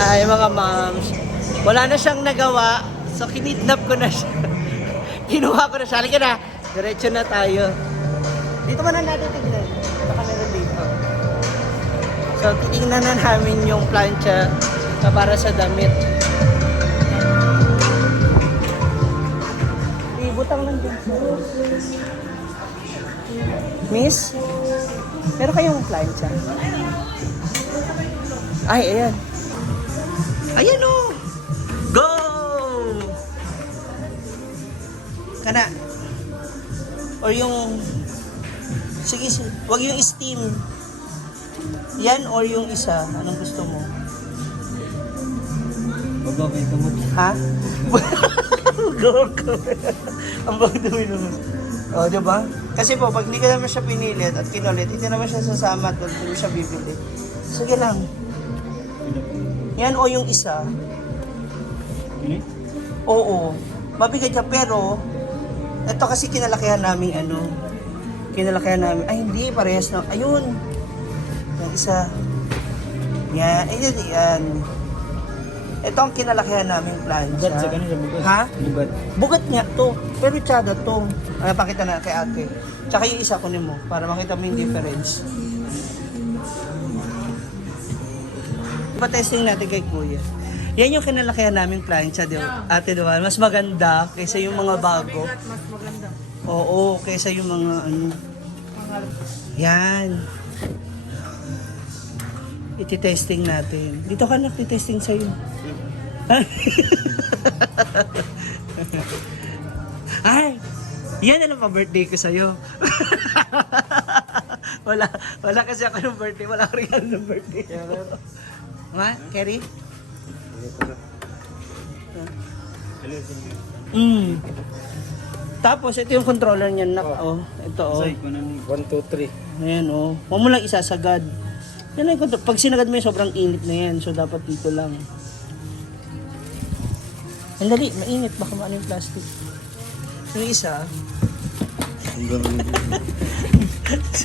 Hi mga moms. Wala na siyang nagawa. So kinidnap ko na siya. Kinuha ko na siya. Halika na. Diretso na tayo. Dito muna natin tignan. Baka meron dito. So titignan na namin yung plancha na para sa damit. Ibutang lang din sa Miss? Meron kayong plancha? Ay, ayan. Ayan o! Go! Kana. Or yung... Sige, wag yung steam. Yan or yung isa. Anong gusto mo? Bababay ka mo. Ha? Go. Ang bagdumi naman. O, diba? Kasi po, pag hindi ka naman siya pinilit at kinulit, hindi naman siya sasama at hindi siya bibili. Sige lang. Yan o yung isa. Ini? Oo. Mabigat siya pero ito kasi kinalakihan namin kinalakihan namin. Ay hindi, parehas na. Ayun. Yung isa. Yan. Ayun, yan. Ito ang kinalakihan namin plancha. Bugat sa kanila, bugat. Ha? Bugat. Bugat niya to. Pero tsada to. Pakita na kay ate. Tsaka yung isa kunin mo para makita mo yung difference. Pa-testing natin kay Kuya. Yan yung kinalakihan naming plancha, di ba? Ate, di ba? Mas maganda kaysa yung mga bago. Mas maganda. Oo, kaysa yung mga ano. Yan. Iti-testing natin. Dito ka na, iti-testing sa'yo. Ay! Yan na lang pa-birthday ko sa'yo. wala kasi ako ng birthday. Wala akong regalo ng birthday. Ma, Kerry? Tapos, ito yung controller niya. Ito, Say ko na 1, 2, 3. Ayan, Huwag mo lang isasagad. Yan lang yung control. Pag sinagad mo yun, sobrang init na yan. So, dapat dito lang. Ang dali, mainit. Baka maano yung plastic. Yung isa,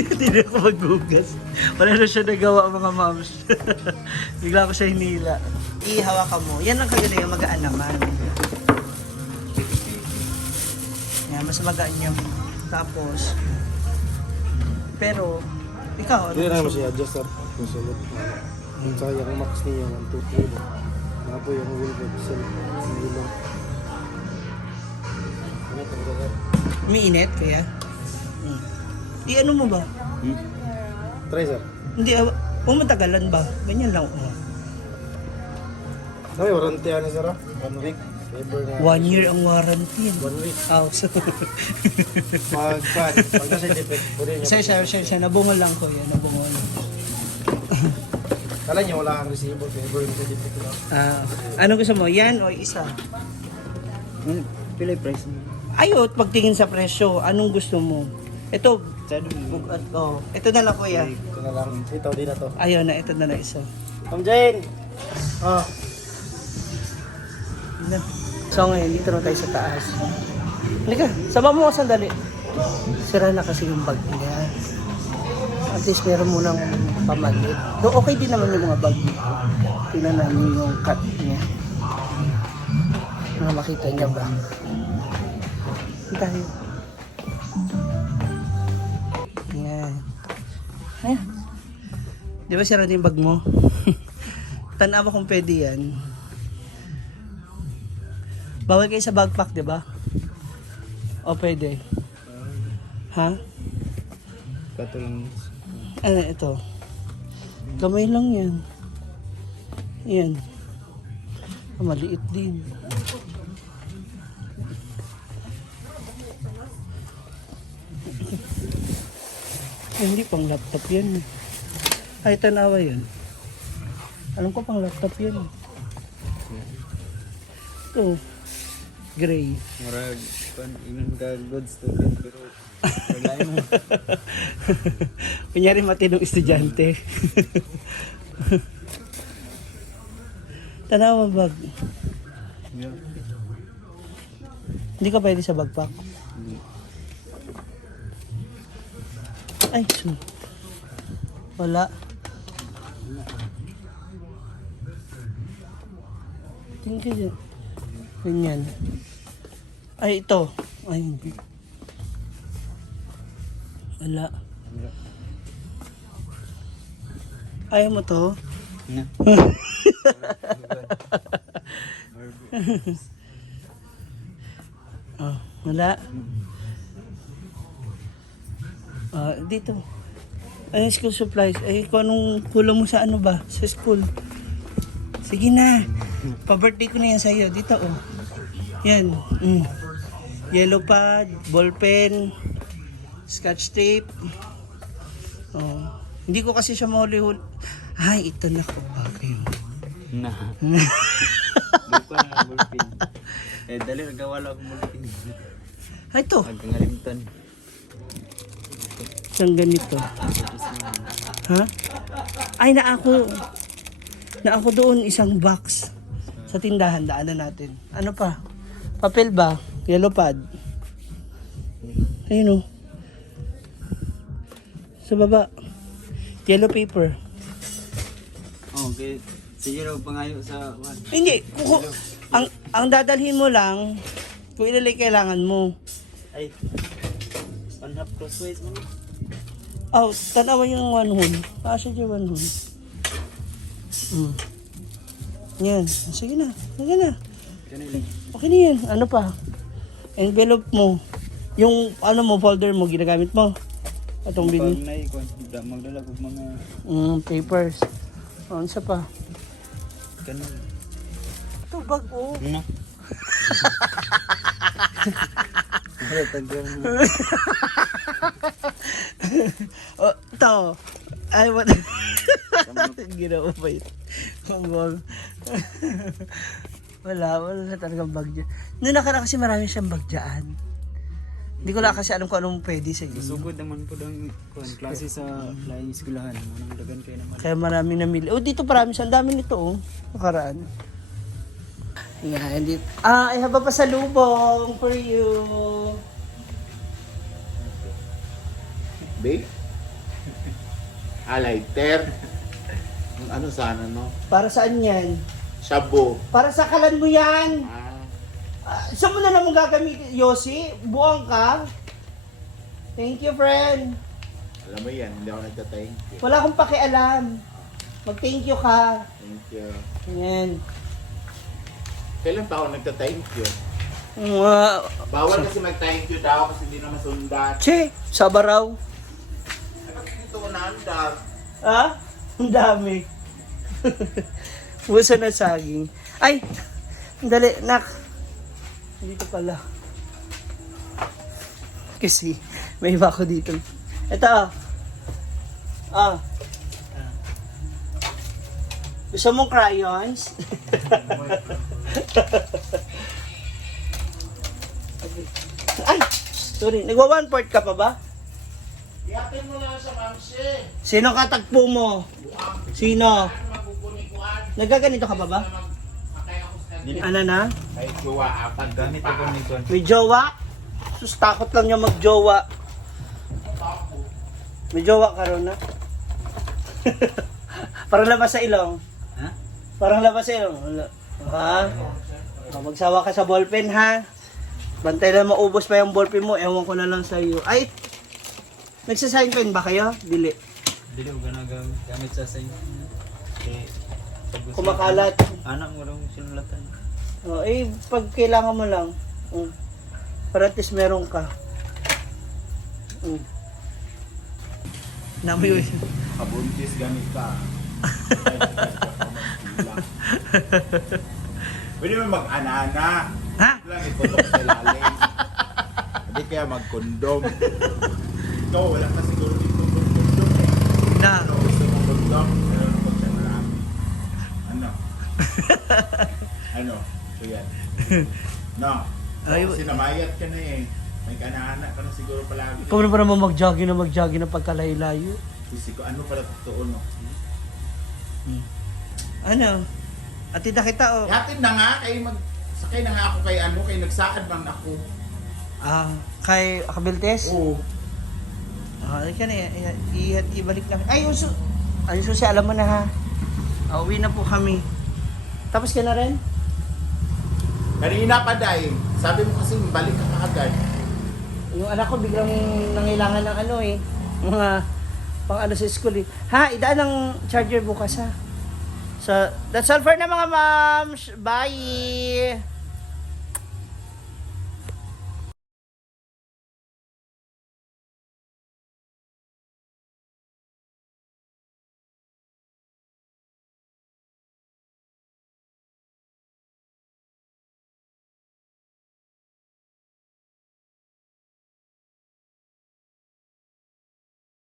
hindi na ako maghugas. Wala na siya nagawa mga moms. Bigla ko siya hinila. Ihawakan mo. Yan ang kagaling, magaan naman. Yan, mas magaan niya. Tapos, pero, ikaw, Hindi na gusto mo? siya adjust up. Kusulot. Ang saya kong max niya 1, 2, 3. Napo yung wheel bed. Silong. Ano ito ba? Umiinit kaya? Ano mo ba? Try sir. Hindi, matagalan ba? Ganyan lang. Ay, warranty ano sir? 1 week. Labor na. 1 year ang warranty. 1 week. So, Pag nasa defect, pwede niya. siya, nabungol lang ko yan, nabungol. Kala niya wala kang resibo, labor yung defect lang. Ano gusto mo? Yan o isa? Pila yung price niya? Ayot, pagtingin sa presyo, anong gusto mo? Ito, Bugat. ito na lang kuya. Ito na lang. Ito, di na to. Ayaw na, ito na lang isa. Ma'am Jane! Oh. So ngayon, dito na tayo sa taas. Halika, sama mo ako sandali. Sira na kasi yung bag niya. At least meron mo ng pamalit. Though okay din naman yung mga bag dito. Tingnan namin yung cut niya. Para makita niya ba? Tayo. Ayan. Ayan. Di ba sira na yung bag mo? Tanaw mo kung pwede yan. Bawal kayo sa backpack, di ba? O pwede? Ha? Katulong. Ano ito? Gamay lang yan. Yan. Maliit din. Hindi pang laptop yan. Ay, tanawa yan. Alam ko pang laptop yan. Ito. Gray. Marag, inon ka good student, pero wala mo. Kunyari matinong estudyante. Tanawa bag. Yeah. Hindi ka pwede sa backpack. Ay, wala. Tingin ka dyan. Ganyan. Ay, ito. Ay, hindi. Wala. Ayaw mo to? Na. Oh, wala. Dito. Ay, school supplies. Ay, kung anong kulang mo sa ano ba? Sa school. Sige na. Pa-birthday ko na yan sa'yo. Dito, oh. Yan. Yellow pad, ballpen, scotch tape. Oh. Hindi ko kasi siya mahuli-huli. Ay, ito na ko. Bagay mo. Na. Lupa na bulpin. Dali nagawa lang akong bulpin. Ay, ito. Pagkangalimtan. Isang ganito. Ha? Ay, naako doon isang box sa tindahan. Daanan natin. Ano pa? Papel ba? Yellow pad. Ayun, oh. Sa baba. Yellow paper. Okay. Sige raw pangayo sa Hindi. Ang dadalhin mo lang kung ilalay kailangan mo. ay panhap crossways mo. Oh, tanawan yung one hole. Pasok yung one hole. Yan. Sige na. Sige na. Kanila. Okay na yan. Ano pa? Envelope mo. Yung ano mo, folder mo, ginagamit mo. Atong Pag bini. naikon, magdala ko mga Papers. Ano sa pa? kanila. Ito, bag oh. No. Ay, tagal mo. Oh, ito. Ay, what? Ginawa pa yun. Manggol. wala na talagang bag dyan. Noong nakara kasi marami siyang bag dyan. Hindi ko lang kasi alam kung anong pwede sa inyo. Sugod naman po ng klase sa flying eskwelahan. Manang dagan kayo naman. Kaya marami namili. Oh, dito marami siya. Ang dami nito, oh. Nakaraan. Yan, dito. I have a pasalubong for you. Babe? Lighter. Ano sana, no? Para saan yan? Shabu. Para sa kalan mo yan. Ah, Saan mo na naman gagamitin, Yossi? Buwang ka? Thank you, friend. alam mo yan, hindi ako nagta-thank you. Wala akong pakialam. Mag-thank you ka. Thank you. Yan. Kailan pa ako nagta-thank you? Wow. Bawal kasi mag-thank you daw kasi hindi na masundan. Che, sabaraw. Ay, bakit ito unaandag? Ha? Ang dami. Busa na saging. Ay! Dali, nak. Dito pala. Kasi may iba ko dito. Ito ah. Ah. Gusto mong crayons? Ay! Sorry. Nagwa 1/4 ka pa ba? Iyatin mo lang sa mamsi. Sino katagpo mo? Sino? Magkukunikuan. Nagaganito ka pa ba? Ano na? Ay, jowa, apat. Gamit ako ni Kon. May jowa? Sus, takot lang niya magjowa. May jowa ka ron na? Parang labas sa ilong. Ha? Parang labas sa ilong. Wala. Ha? Magsawa ka sa ballpen ha? Bantay lang maubos pa yung ballpen mo. Ewan ko na lang sa iyo. Ay! Nagsasign pen ba kayo? Dili. Dili ko gamit sa sign. Kumakalat. Anak mo lang sinulatan. O, pag kailangan mo lang. Para at least meron ka. Namoy. Kabuntis gamit ka. Pwede mo mag-anana. Ha? Lang itutok sa ilalim. Hindi kaya mag-condom. Ikaw, wala ka siguro dito kondom eh. Na. Ano, gusto mo kondom? Meron ko siya marami. Ano? Ano? So yan. No. Ay, Kasi namayat ka na eh. May kanana ka na siguro palagi. Ikaw na ba naman mag-jogging na pagkalayo-layo? Kasi ko, ano pala totoo no? Ano? Atid na kita oh. Hatid na nga, kay sakay na nga ako kay ano, kay nagsaad bang ako. Kay Akabiltes? Oo. Ay ka na, ibalik lang. Ay, susi, alam mo na ha. Uwi na po kami. Tapos ka na rin? Kanina pa dahil, sabi mo kasi balik ka kaagad. Yung anak ko biglang nangailangan ng ano eh. Mga pang ano sa school eh. Ha, idaan ng charger bukas ha. So, that's all for na mga moms. Bye!